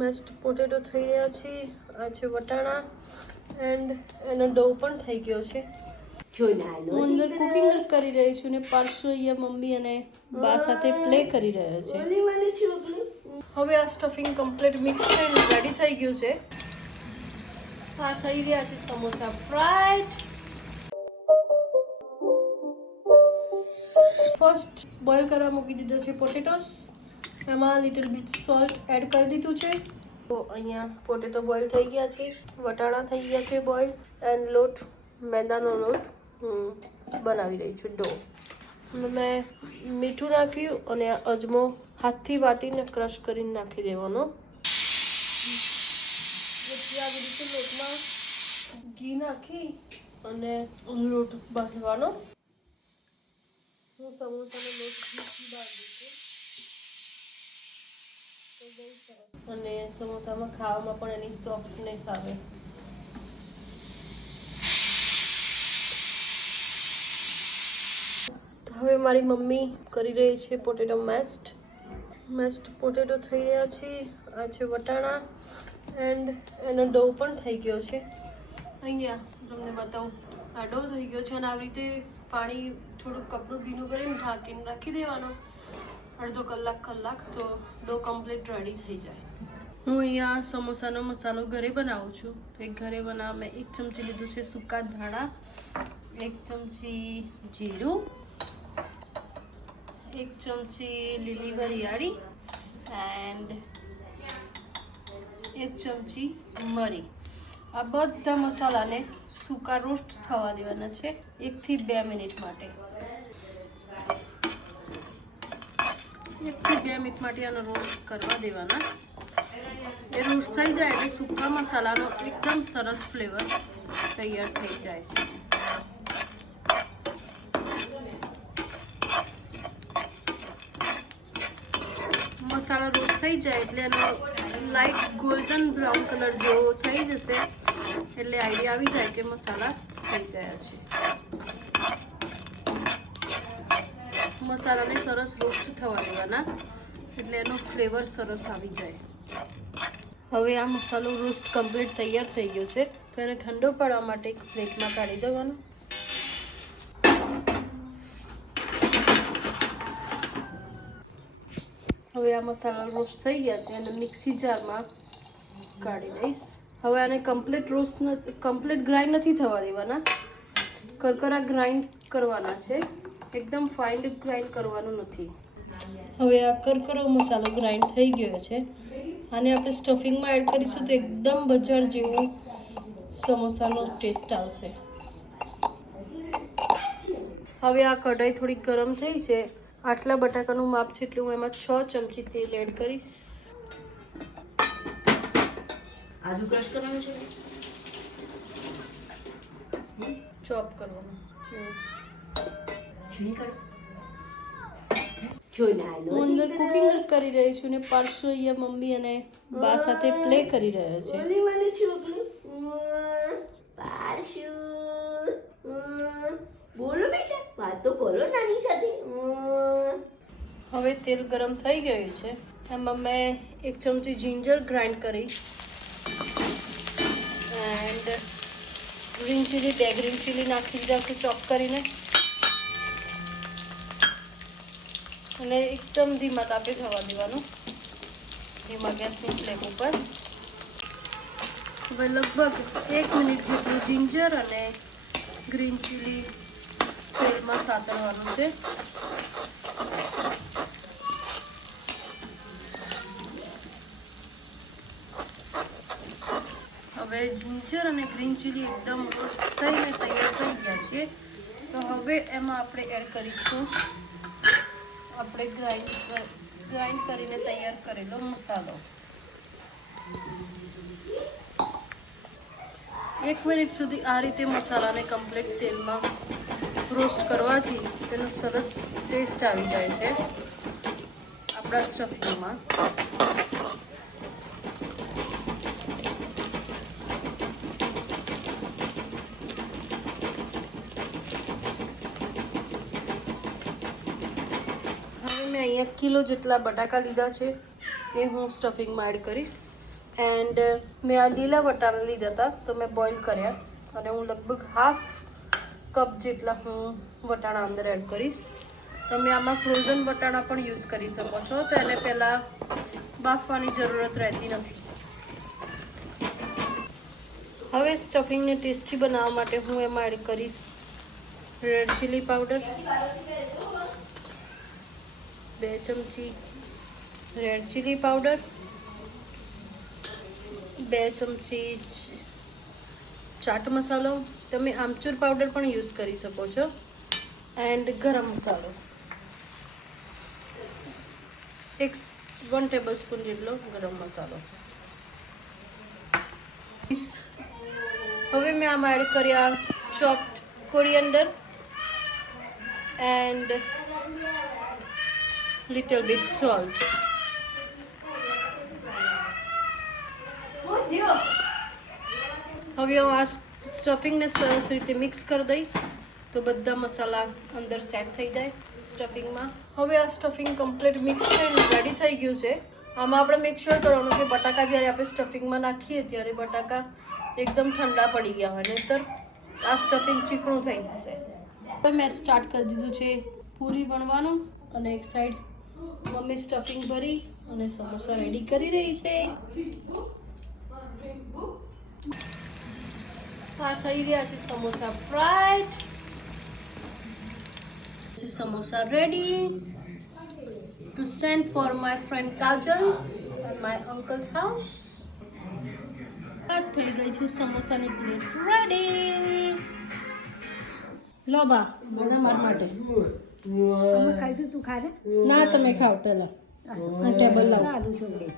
Messed potato થઈ રહ્યા છે. આ છે વટાણા એન્ડ એનો ડો પણ થઈ ગયો છે. હું અંદર કુકિંગ કરી રહી છું ને પાર્સો અહીંયા મમ્મી અને બા સાથે પ્લે કરી રહ્યા છે. હવે આ સ્ટફિંગ કમ્પ્લીટ મિક્સ થઈને રેડી થઈ ગયું છે. આ થઈ રહ્યા છે સમોસા ફ્રાઈડ. ફર્સ્ટ બોઇલ કરવા મૂકી દીધો છે પોટેટોસ. એમાં લિટલ બીટ સોલ્ટ એડ કરી દીધું છે. તો અહીંયા પોટેટો બોઇલ થઈ ગયા છે, વટાણા થઈ ગયા છે બોઇલ એન્ડ લોટ મેદાનો લોટ બનાવી રહી છું ડો. મેં મીઠું નાખ્યું અને અજમો હાથથી વાટીને ક્રશ કરીને નાખી દેવાનો. પછી આવી રીતે લોટમાં ઘી નાખી અને લોટ બાંધવાનો. હું સમોસાનો લોટ ઘીથી બાંધું છું તો બહુ સરસ અને સમોસામાં ખાવામાં પણ એની સોફ્ટનેસ આવે. હવે મારી મમ્મી કરી રહી છે પોટેટો મેસ્ડ પોટેટો થઈ રહ્યા છે. આ છે વટાણા એન્ડ એનો ડો પણ થઈ ગયો છે. અહીંયા તમને બતાવું, આ ડો થઈ ગયો છે અને આવી રીતે પાણી થોડું કપડું ભીનું કરીને ઢાંકીને રાખી દેવાનો અડધો કલાક તો ડો કમ્પ્લીટ રેડી થઈ જાય. હું અહીંયા સમોસાનો મસાલો ઘરે બનાવું છું. તો એક ઘરે બનાવવા મેં 1 ચમચી લીધું છે સૂકા ધાણા, 1 ચમચી જીરું, 1 ચમચી લીલી વરિયાળી એન્ડ 1 ચમચી મરી. આ બધા મસાલાને સૂકા રોસ્ટ થવા દેવાના છે 1 થી 2 મિનિટ માટે. 1 થી 2 મિનિટ માટે આનો રોસ્ટ કરવા દેવાના. એ રોસ્ટ થઈ જાય એટલે સૂકા મસાલાનો એકદમ સરસ ફ્લેવર તૈયાર થઈ જાય છે. મસાલો રોસ્ટ થઈ જાય એટલે એનો લાઇટ ગોલ્ડન બ્રાઉન કલર જેવો થઈ જશે એટલે આઈડિયા આવી જાય કે મસાલા થઈ ગયા છે. મસાલાને સરસ રોસ્ટ થવા દેવાના એટલે એનો ફ્લેવર સરસ આવી જાય. હવે આ મસાલો રોસ્ટ કમ્પ્લીટ તૈયાર થઈ ગયો છે તો એને ઠંડો પાડવા માટે એક પ્લેટમાં કાઢી દેવાનો. હવે આ મસાલા રોસ્ટ થઈ ગયા છે અને મિક્સી જારમાં કાઢી દઈશ. હવે આને કમ્પ્લીટ ગ્રાઇન્ડ નથી થવા દેવાના, કરકરા ગ્રાઇન્ડ કરવાના છે, એકદમ ફાઇન ગ્રાઇન્ડ કરવાનું નથી. હવે આ કરકરો મસાલો ગ્રાઇન્ડ થઈ ગયો છે. આને આપણે સ્ટફિંગમાં એડ કરીશું તો એકદમ બજાર જેવું સમોસાનો ટેસ્ટ આવશે. હવે આ કઢાઈ થોડી ગરમ થઈ છે. આટલા બટાકાનું માપ છે એટલે હું એમાં 6 ચમચી તેલ એડ કરીશ. આદુ ક્રશ કરવાનું છે, ચોપ કરવાનું. છીણી કર. હું અંદર કુકિંગ કરી રહી છું ને પાર્સો અહીંયા મમ્મી અને બા સાથે પ્લે કરી રહ્યા છે. બોલો બેટા, વાતો કરો નાની સાથે. હવે તેલ ગરમ થઈ ગયું છે. એમાં મેં 1 ચમચી જિંજર ગ્રાઇન્ડ કરી and green chilli 2 green chilli નાખી દીધા છે ચોપ કરીને અને એકદમ ધીમા તાપે થવા દેવાનું, ધીમા ગેસની ફ્લેમ ઉપર. હવે લગભગ 1 મિનિટ જેટલું જિંજર અને ગ્રીન ચીલી તેલમાં સાતળવાનું છે. હવે જિંજર અને ગ્રીન ચીલી એકદમ રોસ્ટ થઈને તૈયાર થઈ ગયા છે. તો હવે એમાં આપણે એડ કરીશું આપણે ગ્રાઇન્ડ કરીને તૈયાર કરેલો મસાલો. 1 મિનિટ સુધી આ રીતે મસાલાને કમ્પ્લીટ તેલમાં રોસ્ટ કરવાથી તેનો સરસ ટેસ્ટ આવી જાય છે આપણા સ્ટફિંગમાં. હવે મેં અહીંયા કિલો જેટલા બટાકા લીધા છે એ હું સ્ટફિંગમાં એડ કરીશ. એન્ડ મેં આ લીલા વટાણા લીધા હતા તો મેં બોઇલ કર્યા અને હું લગભગ હાફ કપ જેટલા હું વટાણા અંદર એડ કરીશ. તમે આમાં ફ્રોઝન વટાણા પણ યુઝ કરી શકો છો, તો એને પહેલાં બાફવાની જરૂરત રહેતી નથી. હવે સ્ટફિંગને ટેસ્ટી બનાવવા માટે હું એમાં એડ કરીશ રેડ ચીલી પાવડર, 2 ચમચી રેડ ચીલી પાવડર, 2 ચમચી ચાટ મસાલો, તમે આમચૂર પાવડર પણ યુઝ કરી શકો છો, એન્ડ ગરમ મસાલો 1 ટેબલ સ્પૂન જેટલો ગરમ મસાલો. હવે મેં આમાં એડ કર્યા chopped coriander and little bit salt. હવે હું આ સ્ટફિંગને સરસ રીતે મિક્સ કરી દઈશ તો બધા મસાલા અંદર સેટ થઈ જાય સ્ટફિંગમાં. હવે આ સ્ટફિંગ કમ્પ્લીટ મિક્સ થઈને રેડી થઈ ગયું છે. આમાં આપણે મેક શ્યોર કરવાનું કે બટાકા જ્યારે આપણે સ્ટફિંગમાં નાખીએ ત્યારે બટાકા એકદમ ઠંડા પડી ગયા હોય, નહીંતર આ સ્ટફિંગ ચીકણું થઈ જશે. હવે મેં સ્ટાર્ટ કરી દીધું છે પૂરી વણવાનું અને એક સાઈડ મમ્મી સ્ટફિંગ ભરી અને સમોસા રેડી કરી રહી છે. આ થઈ રહ્યા છે samosa fried. Samosa ready to send for my friend Kajal at my uncle's house. આ થઈ ગઈ છે સમોસાની પ્લેટ રેડી. લો બા બધા મારા માટે. ખાઈશું તું ખારે ના તમે ખાવ પહેલા ટેબલ લાવો. આલુ છોકરી